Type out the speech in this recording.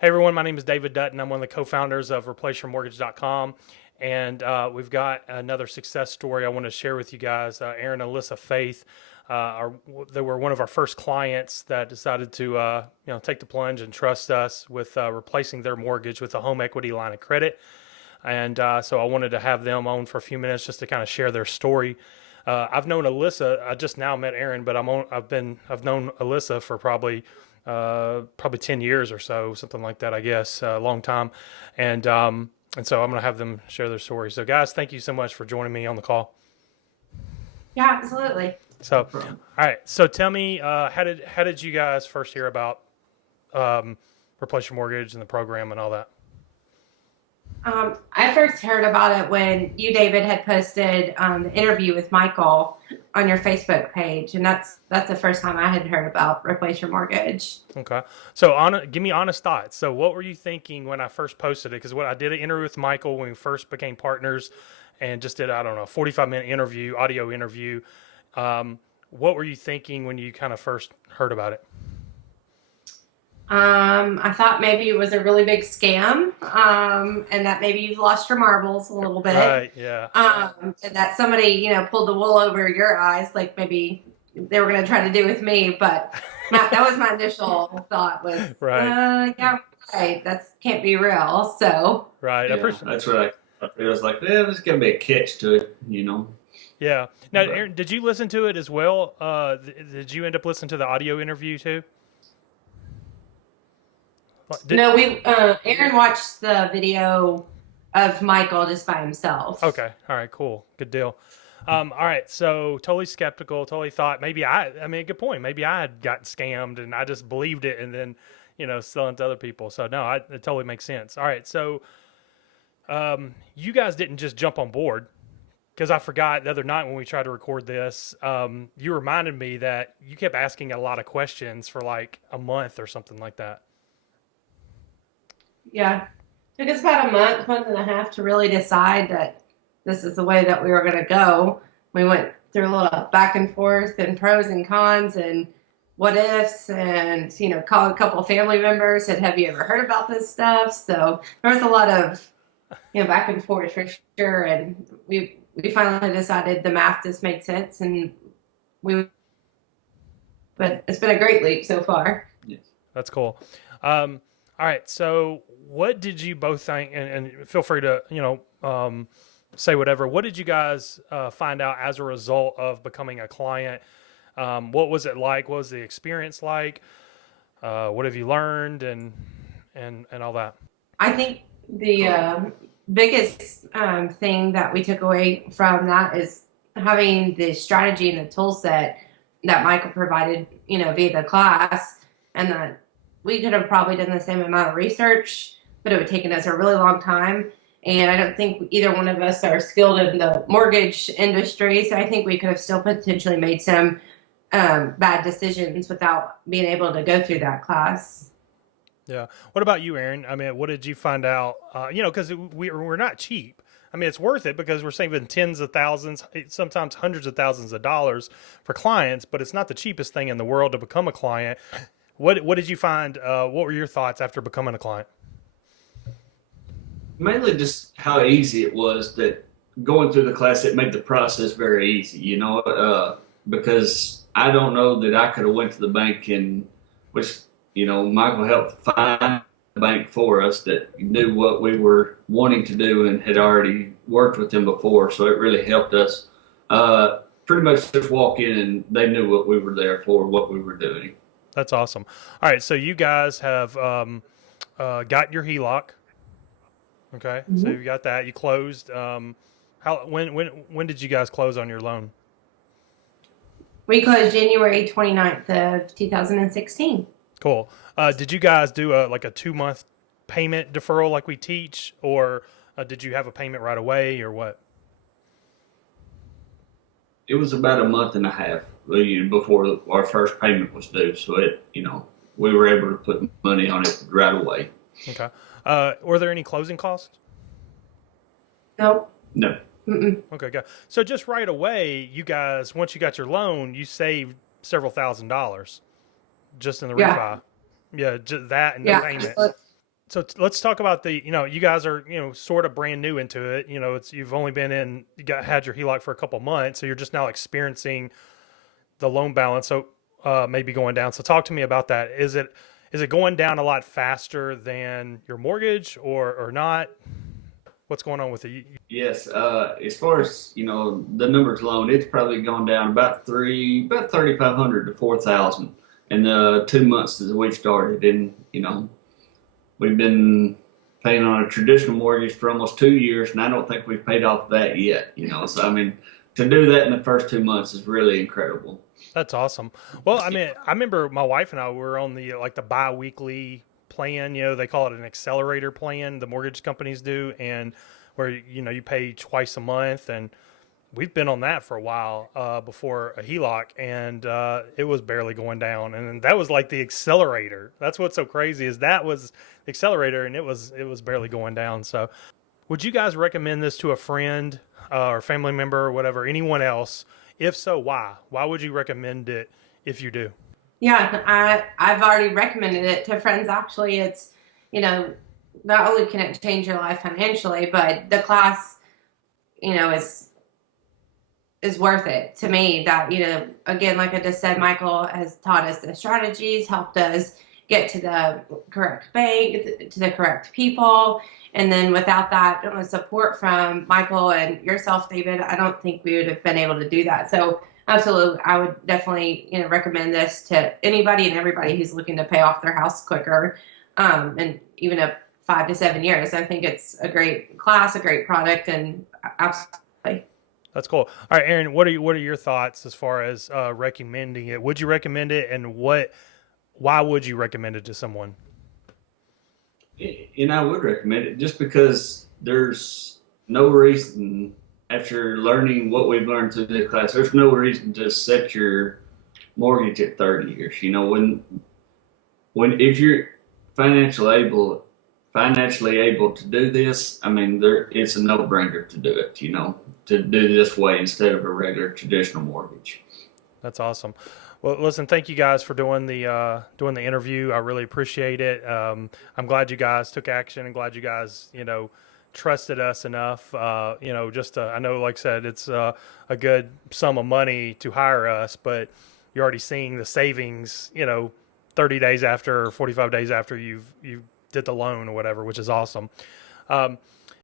Hey everyone, my name is David Dutton. I'm one of the co-founders of replaceyourmortgage.com, and we've got another success story I want to share with you guys. Arron and Alyssa Faith, they were one of our first clients that decided to take the plunge and trust us with replacing their mortgage with a home equity line of credit. And so I wanted to have them on for a few minutes just to kind of share their story. I've known Alyssa. I just now met Arron, but I've known Alyssa for probably 10 years or so, something like that, I guess, a long time. And so I'm going to have them share their story. So guys, thank you so much for joining me on the call. Yeah, absolutely. So, all right. So tell me, how did you guys first hear about, Replace Your Mortgage and the program and all that? I first heard about it when you, David, had posted the interview with Michael on your Facebook page, and that's the first time I had heard about Replace Your Mortgage. Okay. So give me honest thoughts. So what were you thinking when I first posted it? Because what I did an interview with Michael when we first became partners and just did, I don't know, 45-minute interview, audio interview. What were you thinking when you kind of first heard about it? I thought maybe it was a really big scam, and that maybe you've lost your marbles a little bit. Right. Yeah. And that somebody, pulled the wool over your eyes, like maybe they were going to try to do with me. But that was my initial thought was, Right. yeah, right, that can't be real. So, Right. I Yeah, appreciate. that's what it was like. Yeah, there's gonna be a catch to it. Yeah. Now, But Arron, did you listen to it as well? Did you end up listening to the audio interview too? Did, no, Aaron watched the video of Michael just by himself. Okay. All right. Cool. Good deal. All right. So totally skeptical. Totally thought maybe I mean, good point. Maybe I had gotten scammed and I just believed it and then, selling to other people. So no, it totally makes sense. All right. So, you guys didn't just jump on board because I forgot the other night when we tried to record this. You reminded me that you kept asking a lot of questions for like a month or something like that. Yeah. Took us about a month and a half to really decide that this is the way that we were going to go. We went through a little back and forth and pros and cons and what ifs and, called a couple of family members, said, have you ever heard about this stuff? So there was a lot of, back and forth for sure. And we finally decided the math just made sense but it's been a great leap so far. yes. That's cool. All right. So what did you both think? And feel free to, say whatever. What did you guys find out as a result of becoming a client? What was it like? What was the experience like? What have you learned and all that? I think the biggest thing that we took away from that is having the strategy and the tool set that Michael provided, via the class, and that we could have probably done the same amount of research, but it would have taken us a really long time. And I don't think either one of us are skilled in the mortgage industry, so I think we could have still potentially made some bad decisions without being able to go through that class. Yeah. What about you, Arron? I mean, what did you find out? Because we're not cheap. I mean, it's worth it because we're saving tens of thousands, sometimes hundreds of thousands of dollars for clients, but it's not the cheapest thing in the world to become a client. What did you find? What were your thoughts after becoming a client? Mainly just how easy it was that going through the class, it made the process very easy. Because I don't know that I could have went to the bank Michael helped find the bank for us that knew what we were wanting to do and had already worked with them before. So it really helped us pretty much just walk in and they knew what we were there for, what we were doing. That's awesome. All right. So you guys have got your HELOC. Okay. So Mm-hmm. you got that. You closed. When did you guys close on your loan? We closed January 29th of 2016. Cool. Did you guys do a 2-month payment deferral like we teach, or did you have a payment right away, or what? It was about a month and a half before our first payment was due. So we were able to put money on it right away. Okay. Were there any closing costs? Nope. No. Mm-mm. Okay, good. So just right away, you guys, once you got your loan, you saved several $1,000s just in the Yeah. refi. Yeah, just that and the Yeah. payment. absolutely. So let's talk about the, you guys are, sort of brand new into it. You've only been in, had your HELOC for a couple months. So you're just now experiencing the loan balance. So maybe going down. So talk to me about that. Is it going down a lot faster than your mortgage or not? What's going on with it? Yes, as far as the numbers loan, it's probably gone down about 3,500 to 4,000 in the 2 months that we've started, and we've been paying on a traditional mortgage for almost 2 years, and I don't think we've paid off that yet. So I mean, to do that in the first 2 months is really incredible. That's awesome. Well, I mean, I remember my wife and I were on the bi-weekly plan. They call it an accelerator plan. The mortgage companies do, and where you pay twice a month, and we've been on that for a while before a HELOC, and it was barely going down. And that was like the accelerator. That's what's so crazy is that was the accelerator, and it was barely going down. So, would you guys recommend this to a friend or family member or whatever, anyone else? If so, why? Why would you recommend it if you do? Yeah, I've already recommended it to friends. Actually, it's, not only can it change your life financially, but the class, is worth it to me. That, again, like I just said, Michael has taught us the strategies, helped us get to the correct bank, to the correct people. And then without that support from Michael and yourself, David, I don't think we would have been able to do that. So absolutely, I would definitely recommend this to anybody and everybody who's looking to pay off their house quicker, and even up 5 to 7 years. I think it's a great class, a great product, and absolutely. That's cool. All right, Aaron, what are your thoughts as far as recommending it? Would you recommend it, and why would you recommend it to someone? I would recommend it just because there's no reason, after learning what we've learned through this class, there's no reason to set your mortgage at 30 years. When if you're financially able to do this, I mean, it's a no-brainer to do it. To do this way instead of a regular traditional mortgage. That's awesome. Well, listen, thank you guys for doing the interview. I really appreciate it. I'm glad you guys took action, and glad you guys trusted us enough. I know, like I said, it's a good sum of money to hire us, but you're already seeing the savings. 30 days after or 45 days after you did the loan or whatever, which is awesome.